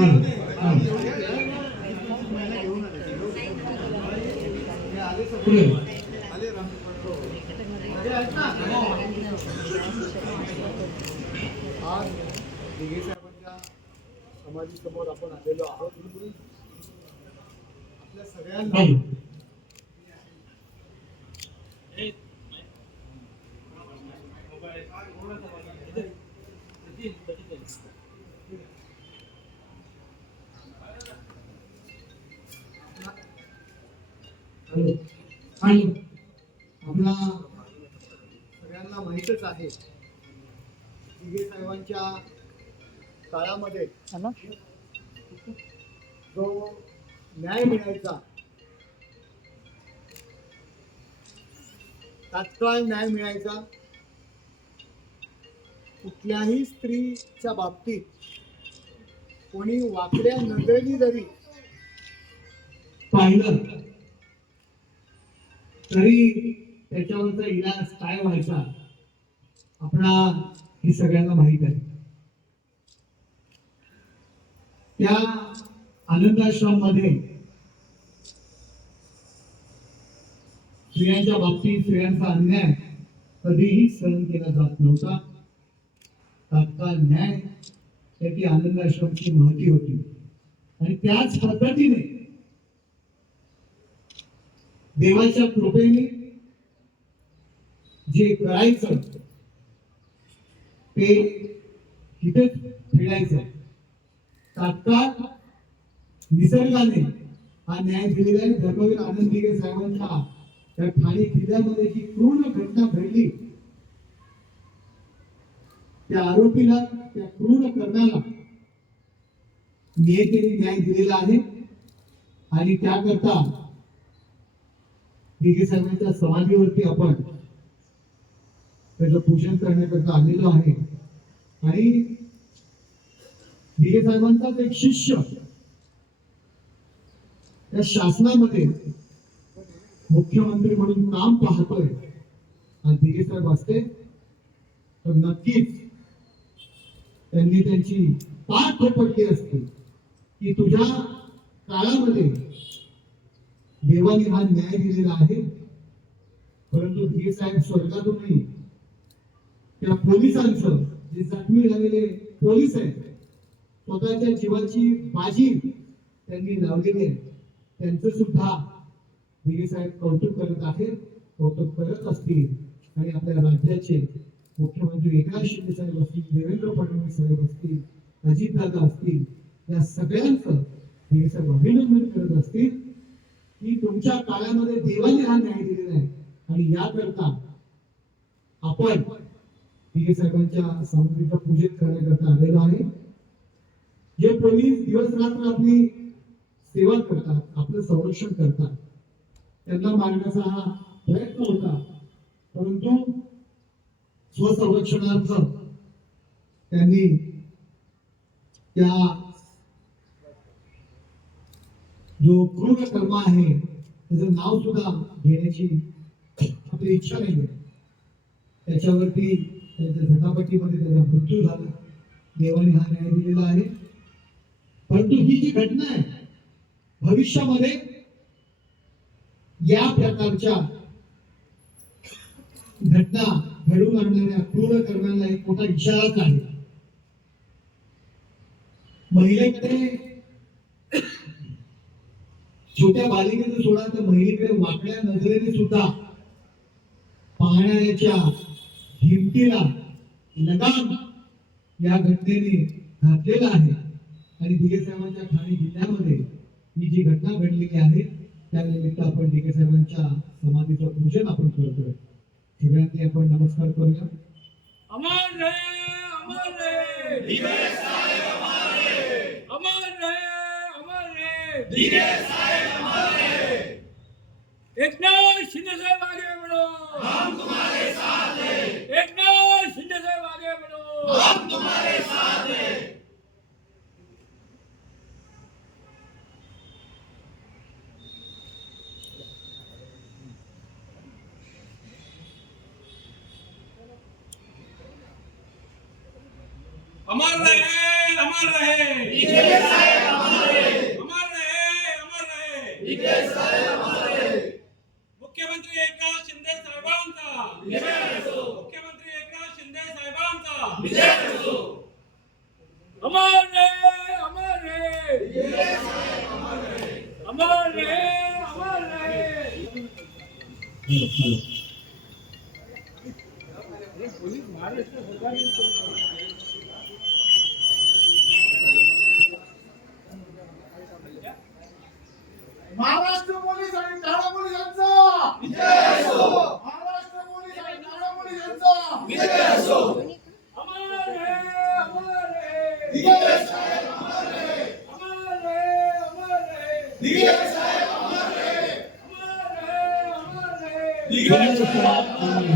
आज दिघे साहेबांच्या आपण आलेलो आहोत आपल्या सगळ्यांना आणि आपला सगळ्यांना माहीतच आहे. दिघे साहेबांच्या काळामध्ये जो न्याय मिळायचा तात्काळ न्याय मिळायचा कुठल्याही स्त्रीच्या बाबतीत कोणी वाकड्या नजरेने जरी पाहिलं तरी त्याच्यावरचा इलाज काय व्हायचा? आपणा हे सगळ्यांना माहीत आहे. त्या आनंदाश्रममध्ये स्त्रियांच्या बाबतीत स्त्रियांचा अन्याय कधीही सहन केला जात नव्हता. तात्काळ न्याय त्याची आनंदाश्रमची महती होती. आणि त्याच पद्धतीने देवाच्या कृपेने जे करायचं ते तिथेच फिरायचं तात्काळ निसर्गाने हा न्याय दिलेला आहे. धर्मवीर आनंद दिगे साहेबांच्या त्या ठाणे जिल्ह्यामध्ये जी क्रूर घटना घडली त्या आरोपीला त्या क्रूर करण्याला नियतेने न्याय दिलेला आहे. आणि त्याकरता दिगे साहेबांच्या समाधीवरती आपण त्याचं पूजन करण्याकरता आलेलो आहे. आणि दिगे साहेबांचाच एक शिष्य त्या शासनामध्ये मुख्यमंत्री म्हणून काम पाहतोय आणि दिगे साहेब असते तर नक्कीच त्यांनी त्यांची पाठ थोपटली असते की तुझ्या काळामध्ये देवाने हा न्याय दिलेला आहे. परंतु हे साहेब स्वर्गातूनही त्या पोलिसांचं जे जखमी झालेले पोलीस आहेत स्वतःच्या जीवाची बाजी त्यांनी लावलेली आहे. त्यांचं सुद्धा दिगे साहेब कौतुक करत आहेत कौतुक करत असतील. आणि आपल्या राज्याचे मुख्यमंत्री एकनाथ शिंदे साहेब असतील देवेंद्र फडणवीस साहेब असतील अजितदादा असतील या सगळ्यांचं दिगे साहेब अभिनंदन करत असतील. की तुमच्या काळामध्ये देवाने हा न्याय दिलेला आहे. आणि याकरता आपण दिगे साहेबांच्या सामग्रीच्या पूजेत करण्याकरता आलेलो आहे. जे पोलीस दिवस रात्र आपली सेवा करतात आपलं संरक्षण करतात त्यांना मारण्याचा हा प्रयत्न होता. परंतु स्वसंरक्षणार्थ त्यांनी त्या जो क्रूर कर्म आहे त्याचं नाव सुद्धा घेण्याची आपली इच्छा नाही. त्याच्यावरती त्याच्या झटापटीमध्ये त्याचा मृत्यू झाला. देवाने हा न्याय दिलेला आहे. परंतु ही जी घटना आहे भविष्यामध्ये या प्रकारच्या घटना घडून आणणाऱ्या क्रूर कर्माला एक मोठा इशाराच आहे. महिलेकडे छोट्या बालिकेचं सोडा तर महिलेकडे वाकड्या नजरेने सुद्धा पाहणाऱ्याच्या हिमतीला लगाम या घटनेने घातलेला आहे. आणि दिगे साहेबांच्या ठाणे जिल्ह्यामध्ये ही जी घटना घडलेली आहे त्या निमित्त आपण दिगे साहेबांच्या समाधीचं पूजन आपण करतोय सगळ्यांनी आपण नमस्कार करूया. अमर अमर रहे ધીરજ સાહેબ हमारे। एकनाथ शिंदे साहब आगे बढ़ो। हम तुम्हारे साथ हैं। एकनाथ शिंदे साहब आगे बढ़ो। हम तुम्हारे साथ हैं। अमर रहे अमर रहे। अमर रहे अमर रहे महाराष्ट्र पोलीस आणि टाळा पोलिसांचा महाराष्ट्र पोलीस आणि टाळा पोलिसांचा अमर रहे. अमर रहे अमर रहे दिगे साहेब अमर रहे. अमर रहे अमर रहे दिग्गज साहेब अमर रहे. एकनाथ शिंदे साहेब आगे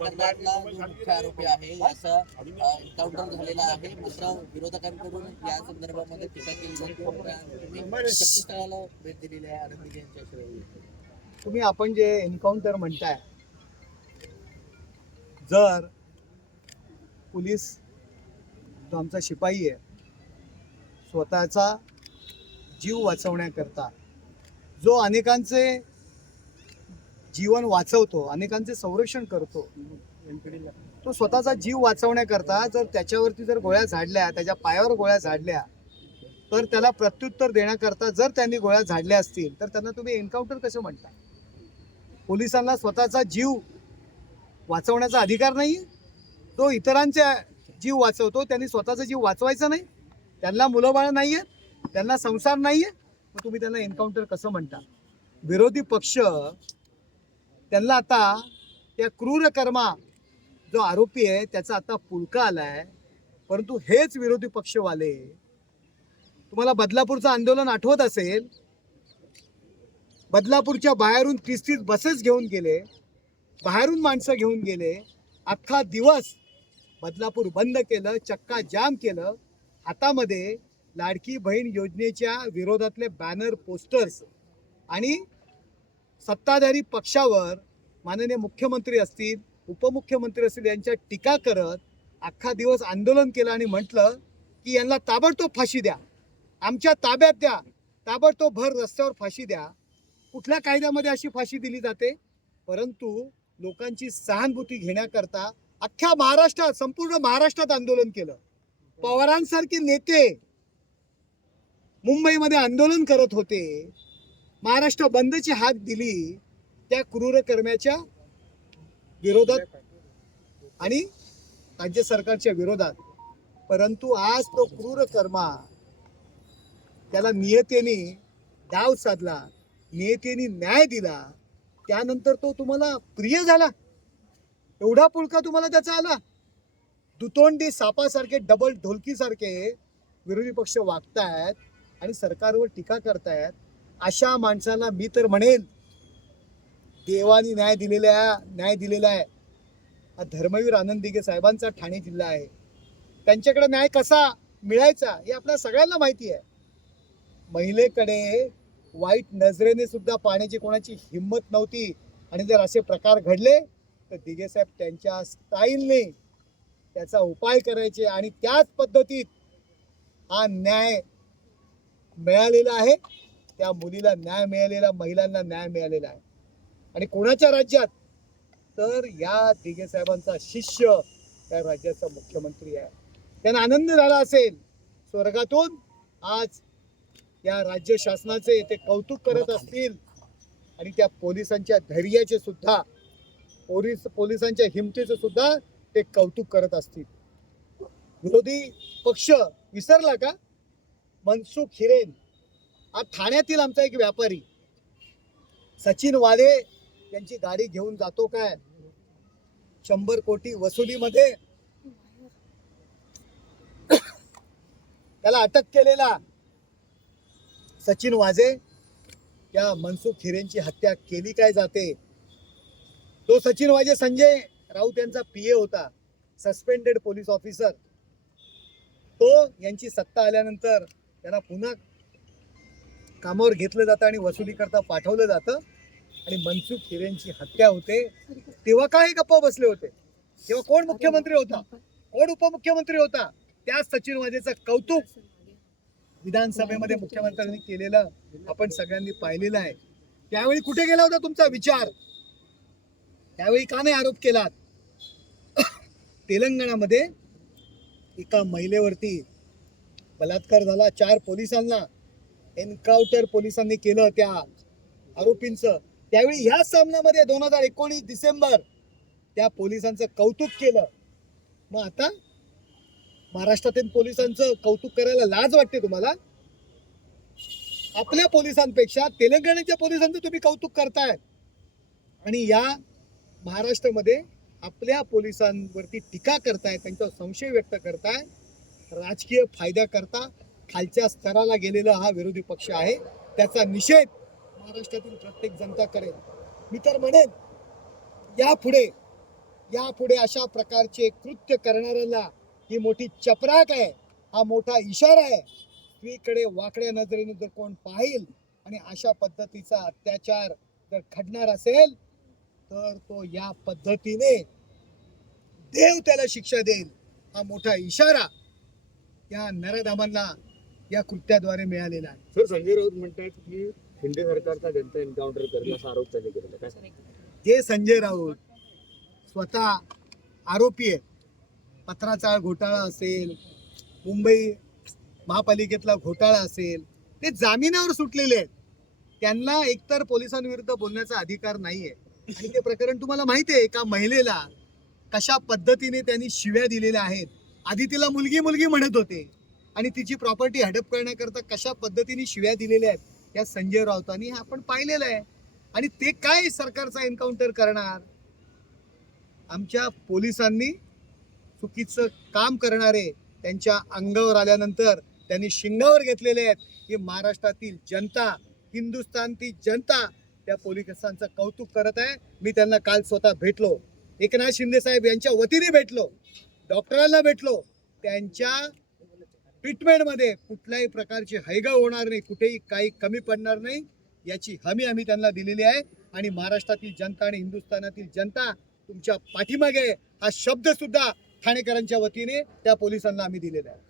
बढ़ो प्रकरणातला जो मुख्य आरोपी आहे याचा एन्काउंटर झालेला आहे. मात्र विरोधकांकडून या संदर्भामध्ये टीका केली जाते. शक्तीस्थळाला भेट दिलेली आहे आनंदी यांच्या तुम्ही आपण जे एन्काउंटर म्हणताय जर पोलीस जो आमचा शिपाई आहे स्वतःचा जीव वाचवण्याकरता जो अनेकांचे जीवन वाचवतो अनेकांचे संरक्षण करतो तो स्वतःचा जीव वाचवण्याकरता जर त्याच्यावरती जर गोळ्या झाडल्या त्याच्या पायावर गोळ्या झाडल्या तर त्याला प्रत्युत्तर देण्याकरता जर त्यांनी गोळ्या झाडल्या असतील तर त्यांना तुम्ही एन्काउंटर कसं म्हणता? पोलिसांना स्वतःचा जीव वाचवण्याचा अधिकार नाही? तो इतरांच्या जीव वाचवतो त्यांनी स्वतःचा जीव वाचवायचा नाही? त्यांना मुलं बाळ नाही आहेत त्यांना संसार नाही आहे मग तुम्ही त्यांना एन्काउंटर कसं म्हणता? विरोधी पक्ष त्यांना आता त्या क्रूर कर्मा जो आरोपी आहे त्याचा आता पुळका आला आहे परंतु हेच विरोधी पक्षवाले तुम्हाला बदलापूरचं आंदोलन आठवत असेल? बदलापूरच्या बाहेरून तीस तीस बसेस घेऊन गेले बाहेरून माणसं घेऊन गेले. अख्खा दिवस बदलापूर बंद केलं चक्का जाम केलं. हातामध्ये लाडकी बहीण योजनेच्या विरोधातले बॅनर पोस्टर्स आणि सत्ताधारी पक्षावर माननीय मुख्यमंत्री असतील उपमुख्यमंत्री असतील यांच्या टीका करत अख्खा दिवस आंदोलन केलं आणि म्हटलं की यांना ताबडतोब फाशी द्या. आमच्या ताब्यात द्या. ताबडतोब भर रस्त्यावर फाशी द्या. कुठल्या कायद्यामध्ये अशी फाशी दिली जाते? परंतु लोकांची सहानुभूती घेण्याकरता अख्ख्या महाराष्ट्रात संपूर्ण महाराष्ट्रात आंदोलन केलं. पवारांसारखे नेते मुंबईमध्ये आंदोलन करत होते. महाराष्ट्र बंदची हात दिली त्या क्रूर कर्म्याच्या विरोधात आणि राज्य सरकारच्या विरोधात. परंतु आज तो क्रूर कर्मा त्याला नियतेने डाव साधला नियतेने न्याय दिला त्यानंतर तो तुम्हाला प्रिय झाला. एवढा पुळका तुम्हाला त्याचा आला. दुतोंडी सापासारखे डबल ढोलकीसारखे विरोधी पक्ष वागतायत आणि सरकारवर टीका करतायत. अशा माणसाला मी तर म्हणेन देवानी न्याय दिलेला आहे न्याय दिलेला आहे. हा धर्मवीर आनंद दिघे साहेबांचा ठाणे जिल्हा आहे. त्यांच्याकडे न्याय कसा मिळायचा हे आपल्या सगळ्यांना माहिती आहे. महिलेकडे वाईट नजरेने सुद्धा पाहण्याची कोणाची हिंमत नव्हती आणि जर असे प्रकार घडले तर दिघे साहेब त्यांच्या स्टाईलने त्याचा उपाय करायचे आणि त्याच पद्धतीत हा न्याय मिळालेला आहे. त्या मुलीला न्याय मिळालेला महिलांना न्याय मिळालेला आहे. आणि कोणाच्या राज्यात? तर या दिघे साहेबांचा शिष्य त्या राज्याचा मुख्यमंत्री आहे. त्यांना आनंद झाला असेल स्वर्गातून. आज या राज्य शासनाचे ते कौतुक करत असतील. आणि त्या पोलिसांच्या धैर्याचे सुद्धा पोलीस पोलिसांच्या हिमतीचे सुद्धा ते कौतुक करत असतील. विरोधी पक्ष विसरला का? मनसुख हिरेन हा ठाण्यातील आमचा एक व्यापारी. सचिन वाले त्यांची गाडी घेऊन जातो काय? शंभर कोटी वसुलीमध्ये? त्याला अटक केलेला सचिन वाजे त्या मनसुख हिरेंची हत्या केली काय जाते? तो सचिन वाजे संजय राऊत यांचा पीए होता सस्पेंडेड पोलीस ऑफिसर. तो यांची सत्ता आल्यानंतर त्याला पुन्हा कामावर घेतलं जातं आणि वसुली करता पाठवलं जातं. आणि मनसुख हिरेंची हत्या होते. तेव्हा काय गप्पा बसले होते. तेव्हा कोण मुख्यमंत्री होता? कोण उपमुख्यमंत्री होता? त्याच सचिन वाजेचं कौतुक विधानसभेमध्ये मुख्यमंत्र्यांनी केलेलं आपण सगळ्यांनी पाहिलेलं आहे. त्यावेळी कुठे गेला होता तुमचा विचार? त्यावेळी का नाही आरोप केलात? तेलंगणामध्ये एका महिलेवरती बलात्कार झाला. चार पोलिसांना एन्काउंटर पोलिसांनी केलं त्या आरोपींचं. त्यावेळी ह्याच सामन्यामध्ये दोन हजार एकोणीस डिसेंबर त्या पोलिसांचं कौतुक केलं. मग आता महाराष्ट्रातील पोलिसांचं कौतुक करायला लाज वाटते तुम्हाला? आपल्या पोलिसांपेक्षा तेलंगणाच्या पोलिसांचं तुम्ही कौतुक करताय. आणि या महाराष्ट्रामध्ये आपल्या पोलिसांवरती टीका करताय त्यांच्यावर संशय व्यक्त करताय राजकीय फायदा करता खालच्या स्तराला गेलेला हा विरोधी पक्ष आहे. त्याचा निषेध महाराष्ट्रातील प्रत्येक जनता करेल. मी तर म्हणेन यापुढे यापुढे अशा प्रकारचे कृत्य करणाऱ्याला ही मोठी चपराक आहे हा मोठा इशारा आहे. स्त्रीकडे वाकड्या नजरेने जर कोण पाहिल आणि अशा पद्धतीचा अत्याचार जर घडणार असेल तर तो या पद्धतीने देव त्याला शिक्षा देईल हा मोठा इशारा या नरधामांना या कृत्याद्वारे मिळालेला आहे. सर संजय राऊत म्हणतात की शिंदे सरकारचा त्यांचा एन्काउंटर करेल असा आरोप त्यांनी केलेला काय जे संजय राऊत स्वतः आरोपी आहे पत्राचा घोटाळा असेल मुंबई महापालिकेतला घोटाळा असेल ते जामिनावर सुटलेले आहेत. त्यांना एकतर पोलिसांविरुद्ध बोलण्याचा अधिकार नाहीये. आणि ते प्रकरण तुम्हाला माहिती आहे एका महिलेला कशा पद्धतीने त्यांनी शिव्या दिलेल्या आहेत. आधी तिला मुलगी मुलगी म्हणत होते. आणि तिची प्रॉपर्टी हडप करण्याकरता कशा पद्धतीने शिव्या दिलेल्या आहेत. या संजय राऊतांनी आपण पाहिलेलं आहे. आणि ते काय सरकारचा एन्काउंटर करणार? आमच्या पोलिसांनी चुकीचं काम करणारे त्यांच्या अंगावर आल्यानंतर त्यांनी शिंगावर घेतलेले आहेत. की महाराष्ट्रातील जनता हिंदुस्थानची जनता त्या पोलिसांचं कौतुक करत आहे. मी त्यांना काल स्वतः भेटलो. एकनाथ शिंदे साहेब यांच्या वतीने भेटलो. डॉक्टरांना भेटलो. त्यांच्या ट्रीटमेंटमध्ये कुठल्याही प्रकारची हैगाव होणार नाही कुठेही काही कमी पडणार नाही याची हमी आम्ही त्यांना दिलेली आहे. आणि महाराष्ट्रातील जनता आणि हिंदुस्थानातील जनता तुमच्या पाठीमागे हा शब्द सुद्धा ठाणेकरांच्या वतीने त्या पोलिसांना आम्ही दिलेला आहे.